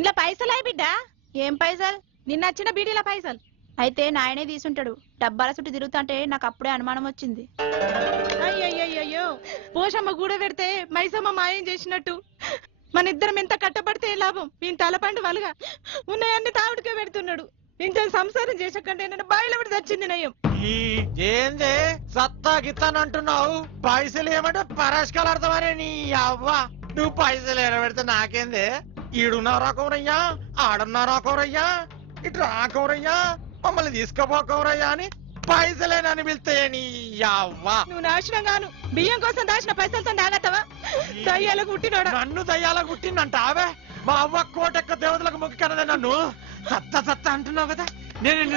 ఇంట్లో పైసలాయి బిడ్డ. ఏం పైసలు? నిన్న వచ్చిన బీడీల పైసలు. అయితే నాయనే తీసుంటాడు. డబ్బాల చుట్టూ తిరుగుతుంటే నాకు అప్పుడే అనుమానం వచ్చింది. అయ్యయ్యో, పోషమ్మ గూడ పెడితే మైసమ్మ మాయం చేసినట్టు మన ఇద్దరం ఎంత కట్టబడితే లాభం. ఈయన తలపండు వలుగా ఉన్నాయన్ని తావుడికే పెడుతున్నాడు. ఇంత సంసారం చేసకంటే నేను బాయిలో పడి తెచ్చింది నయం. ఏందే సత్తా గిత్తానంటున్నావు? పైసలు ఏమంటే పరాశకాలు అర్థమనే నీ అవ్వ. నువ్వు పైసలు ఎరబెడితే నాకేందే? ఈడున్నారా కౌరయ్యా, ఆడున్నారా కౌరయ్యా, ఇటు రా కౌరయ్యా, మమ్మల్ని తీసుకోపోకౌరయ్యా అని పైసలేనని పిలితే నీ అవ్వ. నువ్వు నాశనం గాను బియ్యం కోసం దాచిన పైసలతో నాగతావా? దయ్యాలకు పుట్టినోడా? నన్ను దయ్యాలకు పుట్టిందంట అవే. మా అవ్వ కోటెక్క దేవతలకు మొక్కి కనదే నన్ను. సత్త సత్త అంటున్నావు కదా. నేను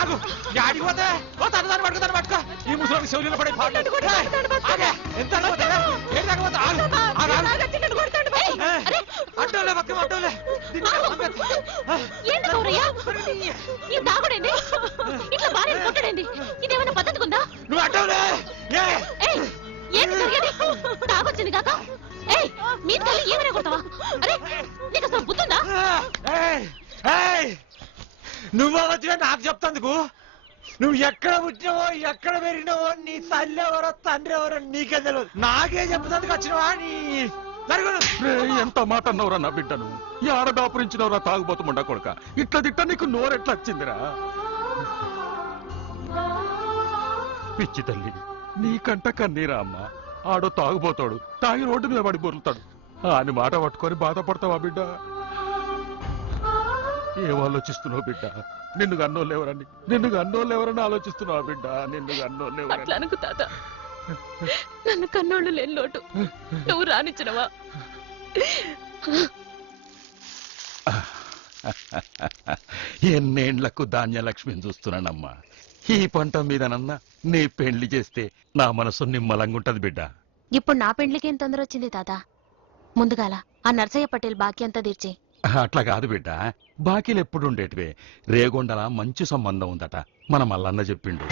ఆగు ఆడిపోతే తనదాన్ని పట్టుకుతాను పట్టుకో. ఈ ముసలికి శౌర్యంలో పడే అడ్డోలే పక్క అడ్డోలే. నువ్వు అడ్డోలే తాగొచ్చింది కాక మీ తల్లి ఏమైనా కొడతావా? అరే నీకు అసలు బుద్ధుందా? నువ్వు వచ్చినా నాకు చెప్తాందుకు. నువ్వు ఎక్కడ పుట్టినావో ఎక్కడ పెరిగినావో నీ తల్లి ఎవరో తండ్రి ఎవరో నీకే తెలియదు. నాకే చెప్తాందుకు వచ్చినవా? నీ ఎంత మాట అన్నవరా నా బిడ్డను? ఆడ దాపురించినవరా తాగుబోతుమండా కొడుక. ఇట్లా తిట్ట నీకు నోరెట్లా వచ్చిందిరా? పిచ్చి తల్లి నీకంట కన్నీరా అమ్మ. ఆడో తాగుపోతాడు, తాగి రోడ్డు మీద పడి బొరులుతాడు అని మాట పట్టుకొని బాధపడతావా బిడ్డ? ఏం ఆలోచిస్తున్నావు బిడ్డ? నిన్ను కన్నోళ్ళెవరని ఆలోచిస్తున్నావా బిడ్డ? నిన్ను కన్నోళ్ళెవరని అనుకు తాత. నన్ను కన్నోళ్ళు లేని లోటు నువ్వు రానిచ్చినవా? ఎన్నేండ్లకు ధాన్యలక్ష్మిని చూస్తున్నానమ్మా. ఈ పంట మీదనన్నా నీ పెండ్లి చేస్తే నా మనసు నిమ్మలంగుంటది బిడ్డ. ఇప్పుడు నా పెండ్లికి ఏం తొందర వచ్చింది తాత? ముందుగాల ఆ నర్సయ్య పటేల్ బాకీ అంతా తీర్చి. అట్లా కాదు బిడ్డ, బాకీలు ఎప్పుడు ఉండేటివే. రేగొండల మంచి సంబంధం ఉందట, మన మల్లన్న చెప్పిండు.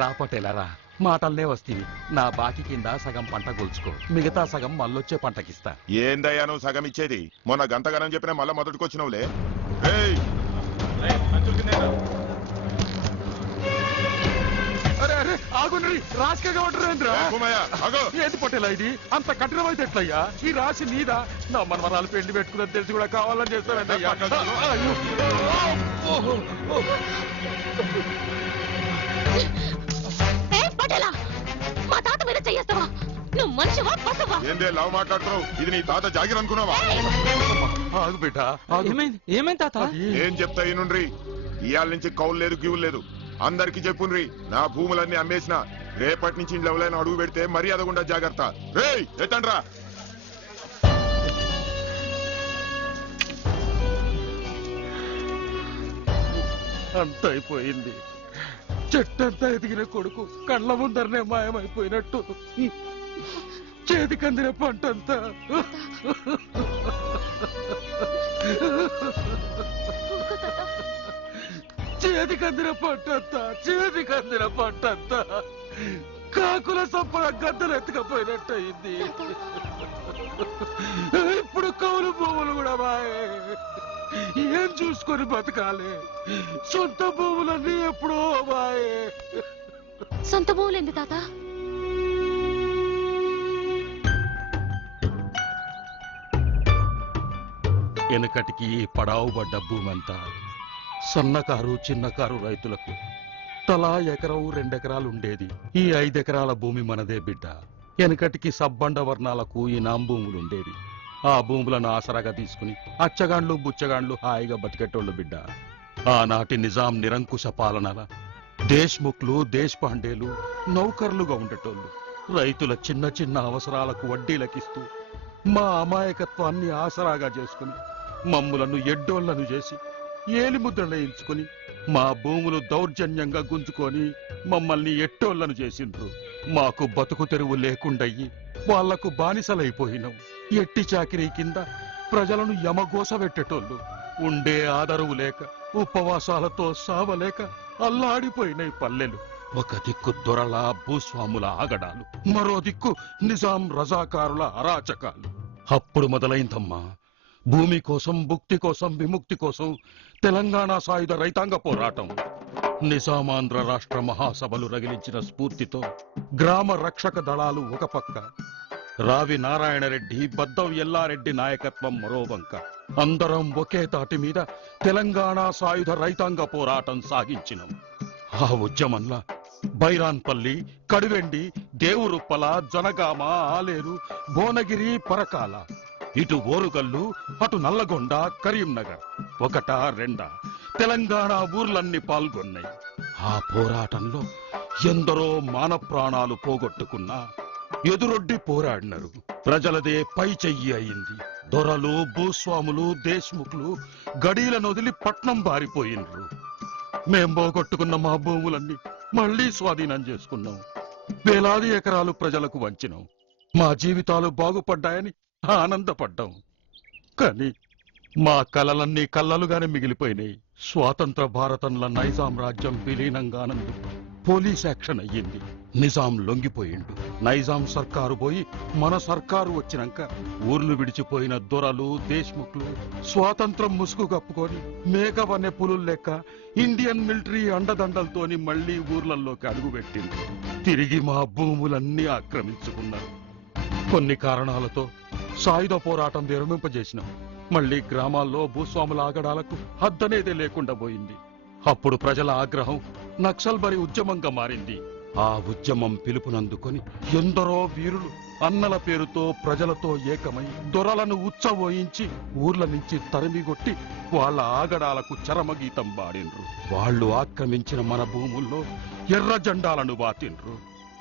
రా పటేలరా, మాటల్నే వస్తీవి. నా బాకీ కింద సగం పంట గొలుచుకో, మిగతా సగం మళ్ళొచ్చే పంటకిస్తా. ఏందయ్యా నువ్వు సగం ఇచ్చేది? మొన్న గంతగానం చెప్పినా మళ్ళా మొదటికొచ్చినవులే. ఏది పటేలా ఇది? అంత కఠినమైతే ఎట్లయ్యా? ఈ రాశి నీదా? నా మనవరాలు పెళ్లి పెట్టుకున్నది తెలిసి కూడా కావాలని చేస్తానయ్యా. మా తాత మీద చెయ్యేస్తావా? నువ్వు మనిషివా పశువా? ఏందే లవ్ మాట్లాడుతున్నావు? ఇది నీ తాత జాగిర్ అనుకున్నావా? ఆగు బిడ్డ. ఏమైంది తాత? ఏం చెప్తా ఈ నుండ్రి. ఇయాల నుంచి కౌలు లేదు గివులు లేదు. అందరికి చెప్పుండ్రి, నా భూములన్నీ అమ్మేసిన. రేపటి నుంచి ఎవరైనా అడుగు పెడితే మర్యాద గుండా జాగ్రత్త. రేయ్ ఎత్తండ్రా. అంత అయిపోయింది. చెట్టంతా ఎదిగిన కొడుకు కళ్ళ ముందరనే మాయమైపోయినట్టు చేతికందిన పంటంతా చేతికందిన పంటంతా కాకుల సంపద గద్దలు ఎత్తుకపోయినట్టయింది. ఇప్పుడు కౌలు భూములు కూడా మాయే. ఏం చూసుకొని బతకాలి? సొంత భూములన్నీ ఎప్పుడో మాయే. సొంత భూములు ఏంది తాత? వెనకటికి పడావు పడ్డ భూమంతా సన్నకారు చిన్నకారు రైతులకు తలా ఎకరం 2 ఎకరాలు ఉండేది. ఈ 5 ఎకరాల భూమి మనదే బిడ్డ. వెనకటికి సబ్బండ వర్ణాలకు ఈ నాంభూములుండేవి. ఆ భూములను ఆసరాగా తీసుకుని అచ్చగాండ్లు బుచ్చగాండ్లు హాయిగా బతికెట్టోళ్ళు బిడ్డ. ఆనాటి నిజాం నిరంకుశ పాలనల దేశ్ముఖ్లు దేశపాండేలు నౌకర్లుగా ఉండేటోళ్ళు. రైతుల చిన్న చిన్న అవసరాలకు వడ్డీలకిస్తూ మా అమాయకత్వాన్ని ఆసరాగా చేసుకుని మమ్ములను ఎడ్డోళ్లను చేసి ఏలిముద్రలేయించుకుని మా భూములు దౌర్జన్యంగా గుంజుకొని మమ్మల్ని ఎట్టోళ్లను చేసిండ్రు. మాకు బతుకు తెరువు లేకుండయ్యి వాళ్లకు బానిసలైపోయినాం. ఎట్టి చాకిరీ కింద ప్రజలను యమగోస పెట్టేటోళ్ళు. ఉండే ఆదరవు లేక ఉపవాసాలతో సావలేక అల్లాడిపోయినాయి పల్లెలు. ఒక దిక్కు దొరల భూస్వాముల ఆగడాలు, మరో దిక్కు నిజాం రజాకారుల అరాచకాలు. అప్పుడు మొదలైందమ్మా భూమి కోసం, భుక్తి కోసం, విముక్తి కోసం తెలంగాణ సాయుధ రైతాంగ పోరాటం. నిజామాంధ్ర రాష్ట్ర మహాసభలు రగిలించిన స్ఫూర్తితో గ్రామ రక్షక దళాలు ఒక పక్క, రావి నారాయణరెడ్డి, బద్దం ఎల్లారెడ్డి నాయకత్వం మరో వంక, అందరం ఒకే తాటి మీద తెలంగాణ సాయుధ రైతాంగ పోరాటం సాగించినం. ఆ ఉద్యమంలా బైరాన్పల్లి, కడివెండి, దేవురుప్పల, జనగామ, ఆలేరు, భువనగిరి, పరకాల, ఇటు ఓరుగల్లు, అటు నల్లగొండ, కరీంనగర్, ఒకటా రెండా తెలంగాణ ఊర్లన్నీ పాల్గొన్నాయి. ఆ పోరాటంలో ఎందరో మాన ప్రాణాలు పోగొట్టుకున్నా ఎదురొడ్డి పోరాడినరు. ప్రజలదే పై చెయ్యి అయింది. దొరలు, భూస్వాములు, దేశ్ముఖులు గడీలను వదిలి పట్నం బారిపోయినరు. మేం పోగొట్టుకున్న మా భూములన్నీ మళ్లీ స్వాధీనం చేసుకున్నాం. వేలాది ఎకరాలు ప్రజలకు వంచినాం. మా జీవితాలు బాగుపడ్డాయని ఆనందపడ్డాం. కానీ మా కలలన్నీ కల్లలుగానే మిగిలిపోయినాయి. స్వాతంత్ర భారతంలో నైజాం రాజ్యం విలీనంగానందు పోలీస్ యాక్షన్ అయ్యింది. నిజాం లొంగిపోయిండు. నైజాం సర్కారు పోయి మన సర్కారు వచ్చినాక ఊర్లు విడిచిపోయిన దొరలు, దేశ్ముఖులు స్వాతంత్రం ముసుగు కప్పుకొని మేకవనే పులులు లెక్క ఇండియన్ మిలిటరీ అండదండలతోని మళ్లీ ఊర్లలోకి అడుగుపెట్టింది. తిరిగి మా భూములన్నీ ఆక్రమించుకున్నారు. కొన్ని కారణాలతో సాయుధ పోరాటం విరమింపజేసినాం. మళ్లీ గ్రామాల్లో భూస్వాముల ఆగడాలకు హద్దనేదే లేకుండా పోయింది. అప్పుడు ప్రజల ఆగ్రహం నక్సల్బరి ఉద్యమంగా మారింది. ఆ ఉద్యమం పిలుపునందుకొని ఎందరో వీరులు అన్నల పేరుతో ప్రజలతో ఏకమై దొరలను ఉచ్చబోయించి ఊర్ల నుంచి తరిమిగొట్టి వాళ్ళ ఆగడాలకు చరమగీతం పాడిండ్రు. వాళ్ళు ఆక్రమించిన మన భూముల్లో ఎర్ర జెండాలను బాతిండ్రు.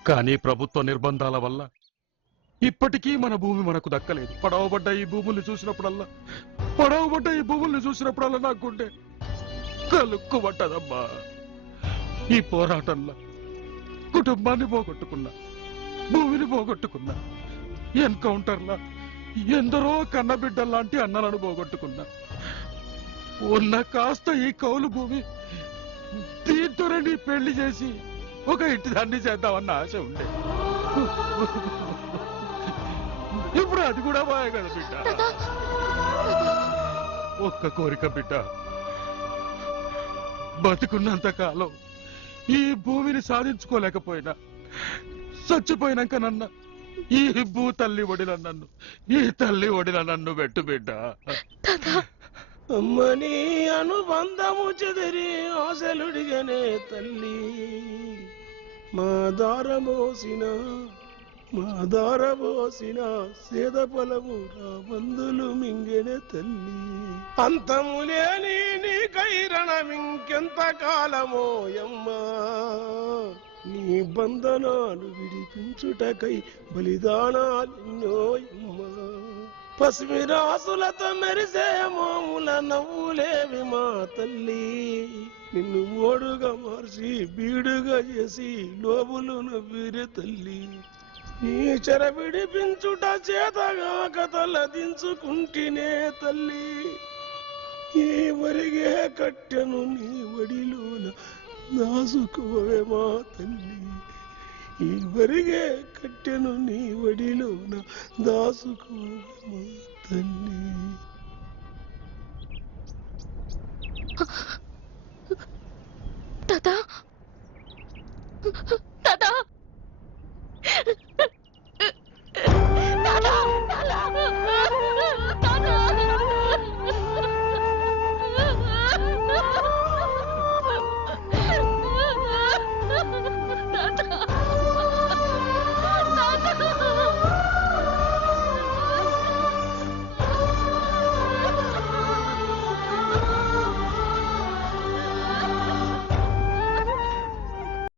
కానీ ప్రభుత్వ నిర్బంధాల వల్ల ఇప్పటికీ మన భూమి మనకు దక్కలేదు. పడవబడ్డ ఈ భూముల్ని చూసినప్పుడల్లా నా గుండె కలుక్కుబట్టదమ్మా. ఈ పోరాటంలో కుటుంబాన్ని పోగొట్టుకున్నా, భూమిని పోగొట్టుకున్నా, ఎన్కౌంటర్లా ఎందరో కన్నబిడ్డల్లాంటి అన్నలను పోగొట్టుకున్నా. ఉన్న కాస్త ఈ కౌలు భూమి దీంతోనే నీ పెళ్లి చేసి ఒక ఇంటి దాన్ని చేద్దామన్న ఆశ ఉండే. ఇప్పుడు అది కూడా బాయ్ కదా బిడ్డ. ఒక్క కోరిక బిడ్డ, బతుకున్నంత కాలం ఈ భూమిని సాధించుకోలేకపోయినా చచ్చిపోయినాక నన్న ఈ భూ తల్లి ఒడిల నన్ను, ఈ తల్లి ఒడిల నన్ను పెట్టు బిడ్డ. అమ్మని అనుబంధము చెదిరి ఆశలుడిగనే తల్లి, మా దారమోసిన సేద పొలము బంధులు మింగెనే తల్లి. అంతము లేని నీ కైరణమింకెంత కాలమో యమ్మా, నీ బంధనాలు విడిపించుటకై బలిదానాలెన్నో యమ్మా. పసిమిరాసులతో మెరిసే మోముల నవ్వులేవి మా తల్లి, నిన్ను ఓడుగా మార్చి బీడుగా చేసి లోబులు నవ్విరే తల్లి. నీ చెర విడిపించుట చేతగాక తలదించుకుంటేనే తల్లి, ఈ వరిగే కట్టెను నీ వడిలోన దాసుకోవే మా తల్లి, ఈ వరిగే కట్టెను నీ వడిలోన దాసుకోవే మా తల్లి.